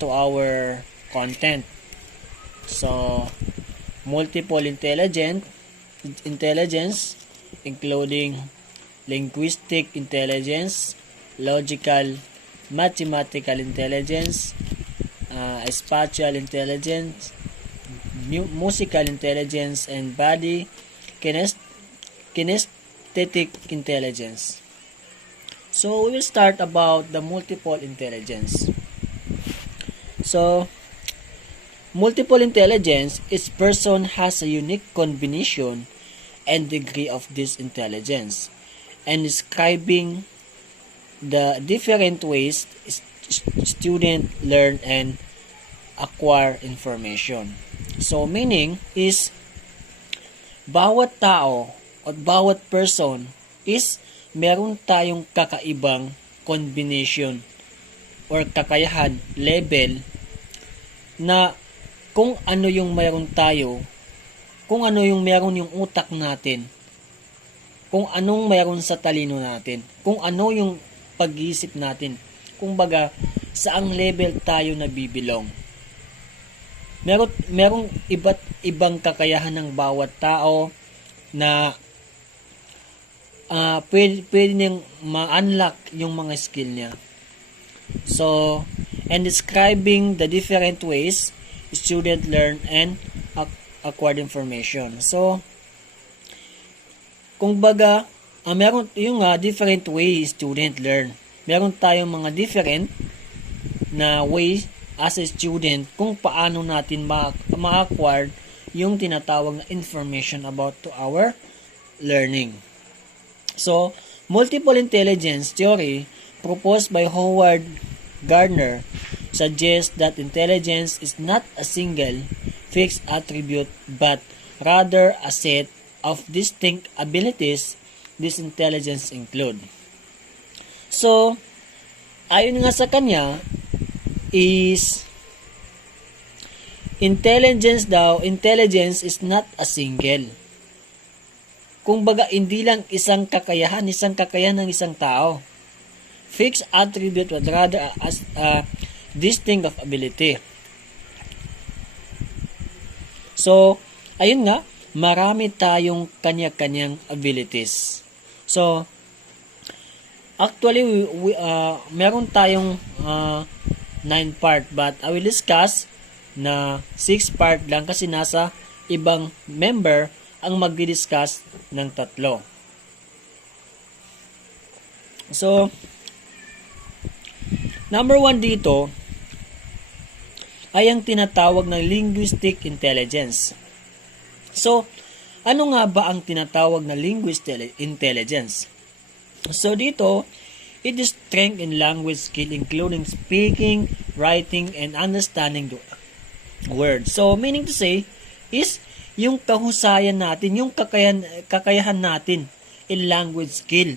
to our content. So, multiple intelligence, including linguistic intelligence, logical, mathematical intelligence, spatial intelligence, musical intelligence, and body kinesthetic intelligence. So, we will start about the multiple intelligence. So, multiple intelligence is person has a unique combination and degree of this intelligence, and describing the different ways student learn and acquire information. So, meaning is bawat tao at bawat person is meron tayong kakaibang combination or kakayahan level na kung ano yung meron tayo, kung ano yung meron yung utak natin, kung anong meron sa talino natin, kung ano yung pag-iisip natin, kung baga saang level tayo nabibilong. Merong iba't ibang kakayahan ng bawat tao na pwede niyang ma-unlock yung mga skill niya. So, and describing the different ways student learn and acquire information. So, kung baga, meron yung different ways student learn. Meron tayong mga different na ways as a student kung paano natin ma-acquire yung tinatawag na information about to our learning. So, multiple intelligence theory proposed by Howard Gardner suggests that intelligence is not a single fixed attribute but rather a set of distinct abilities this intelligence include. So, ayon nga sa kanya is intelligence is not a single. Kung baga, hindi lang isang kakayahan ng isang tao. Fixed attribute but rather as a distinct of ability. So, ayun nga, marami tayong kanya-kanyang abilities. So, actually, meron tayong 9 part but I will discuss na 6 part lang kasi nasa ibang member ang magdi-discuss ng 3. So, number 1 dito ay ang tinatawag ng linguistic intelligence. So, ano nga ba ang tinatawag na linguistic intelligence? So, dito, it is strength in language skill including speaking, writing, and understanding the words. So, meaning to say is yung kahusayan natin, yung kakayahan natin in language skill.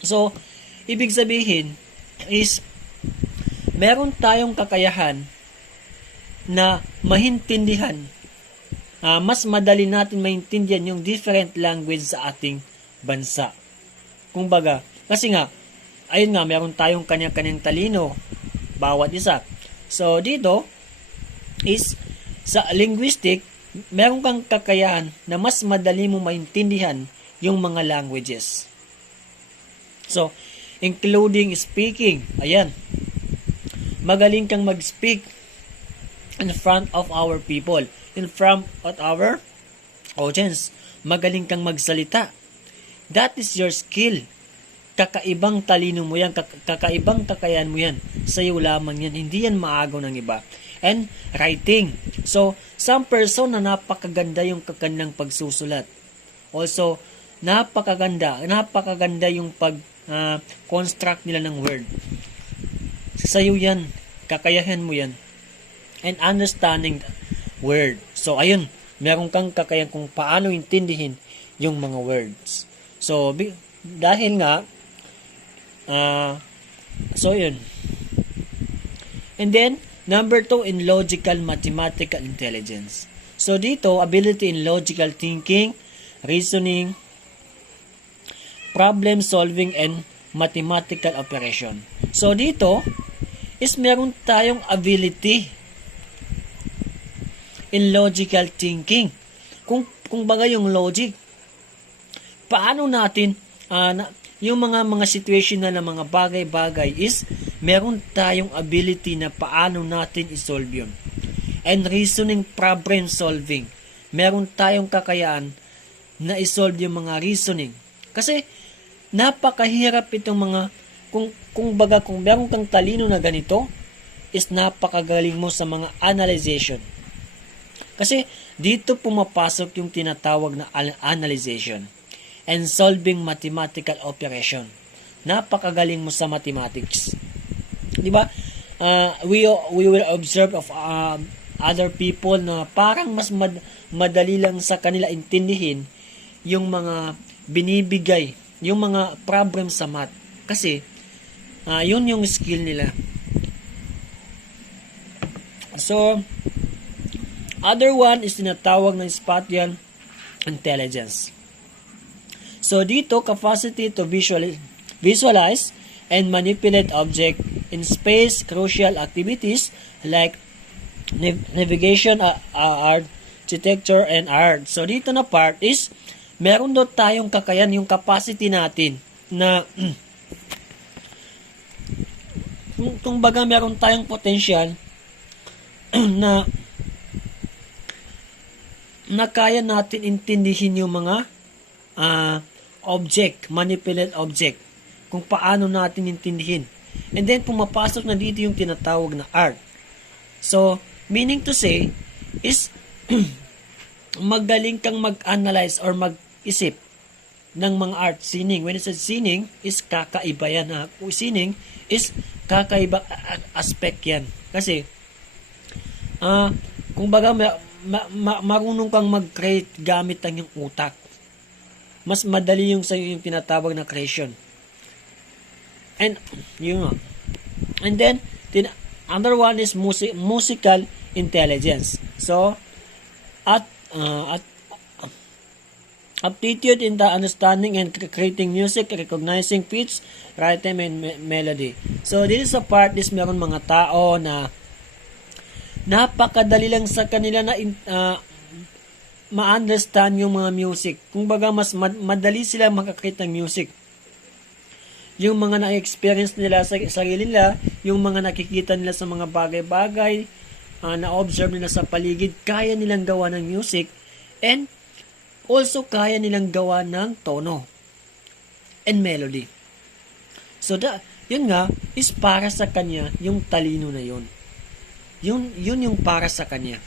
So, ibig sabihin is meron tayong kakayahan na maintindihan, mas madali natin maintindihan yung different language sa ating bansa. Kung baga, kasi nga, ayun nga, meron tayong kanya-kanyang talino, bawat isa. So, dito is sa linguistic, meron kang kakayahan na mas madali mo maintindihan yung mga languages. So, including speaking, ayan, magaling kang mag-speak in front of our people, in front of our audience. Magaling kang magsalita. That is your skill. Kakaibang talino mo yan, kakaibang kakayahan mo yan. Sa'yo lamang yan, hindi yan maagaw ng iba. And writing. So, some person na napakaganda yung kagandang pagsusulat. Also, napakaganda yung pag-construct nila ng word. Sa'yo yan, kakayahan mo yan. And understanding the word. So, ayun, meron kang kakayahan kung paano intindihin yung mga words. So, dahil nga, so yun. And then, number 2 in logical mathematical intelligence. So dito, ability in logical thinking, reasoning, problem solving, and mathematical operation. So dito, is meron tayong ability in logical thinking. Kung baga yung logic, paano natin yung mga situation na mga bagay-bagay is meron tayong ability na paano natin isolve yun. And reasoning, problem solving. Meron tayong kakayaan na isolve yung mga reasoning. Kasi napakahirap itong mga kung meron kang talino na ganito is napakagaling mo sa mga analyzation. Kasi dito pumapasok yung tinatawag na analyzation and solving mathematical operation. Napakagaling mo sa mathematics. 'Di ba? We will observe of other people na parang mas madali lang sa kanila intindihin yung mga binibigay, yung mga problem sa math. Kasi yun yung skill nila. So, other one is tinatawag ng spatial intelligence. So, dito, capacity to visualize and manipulate object in space, crucial activities like navigation, architecture, and art. So, dito na part is, meron doon tayong kakayan, yung capacity natin na kung baga meron tayong potential na kaya natin intindihin yung mga object, manipulate object, kung paano natin intindihin. And then pumapasok na dito yung tinatawag na art. So, meaning to say is magaling kang mag-analyze or mag-isip ng mga art. Sining, when it says sining, is kakaiba yan. Sining is kakaiba aspect yan. Kasi, kung baga, marunong kang mag-create gamit ang yung utak. Mas madali yung sa'yo yung tinatawag na creation. And, yun nga. And then, another one is musical intelligence. So, aptitude in the understanding and creating music, recognizing pitch, rhythm, and melody. So, this is a part, meron mga tao na napakadali lang sa kanila na ma-understand yung mga music. Kung baga, mas madali sila makakita ng music. Yung mga na-experience nila sa sarili nila, yung mga nakikita nila sa mga bagay-bagay, na-observe nila sa paligid, kaya nilang gawa ng music, and also kaya nilang gawa ng tono and melody. So, yun nga, is para sa kanya, yung talino na yun. Yun yung para sa kanya.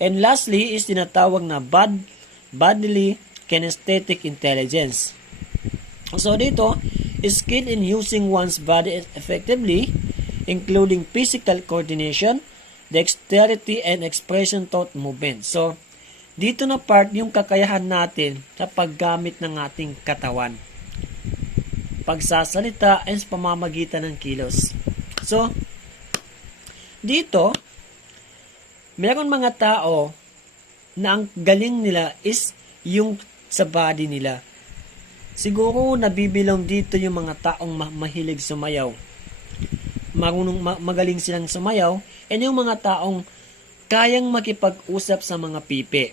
And lastly, is tinatawag na bodily kinesthetic intelligence. So, dito, is skill in using one's body effectively, including physical coordination, dexterity, and expression thought movement. So, dito na part yung kakayahan natin sa paggamit ng ating katawan. Pagsasalita and sa pamamagitan ng kilos. So, dito, meron mga tao na ang galing nila is yung sa body nila. Siguro nabibilang dito yung mga taong mahilig sumayaw. Magaling silang sumayaw, and yung mga taong kayang makipag-usap sa mga pipi.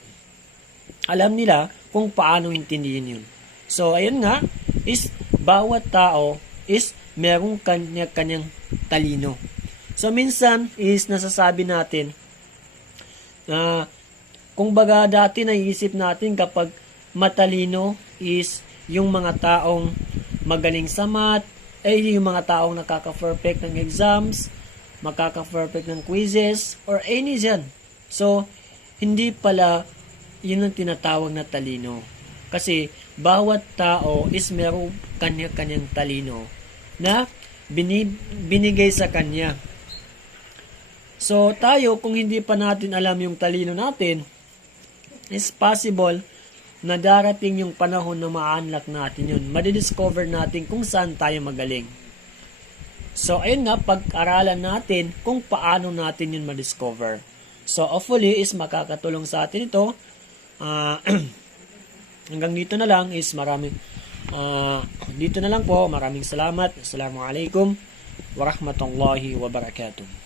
Alam nila kung paano intindihin yun. So, ayun nga, is bawat tao is merong kanya-kanyang talino. So, minsan is nasasabi natin na kung baga dati naiisip natin kapag matalino is yung mga taong magaling sa math, yung mga taong nakaka-perfect ng exams, makaka-perfect ng quizzes, or any dyan. So, hindi pala yun ang tinatawag na talino. Kasi, bawat tao is merong kanya-kanyang talino na binigay sa kanya. So, tayo, kung hindi pa natin alam yung talino natin, is possible na darating yung panahon na ma-unlock natin yun. Madidiscover natin kung saan tayo magaling. So, ayun nga, pag-aralan natin kung paano natin yun ma-discover. So, hopefully, is makakatulong sa atin ito. Hanggang dito na lang is maraming Dito na lang po. Maraming salamat. Assalamualaikum warahmatullahi wabarakatuh.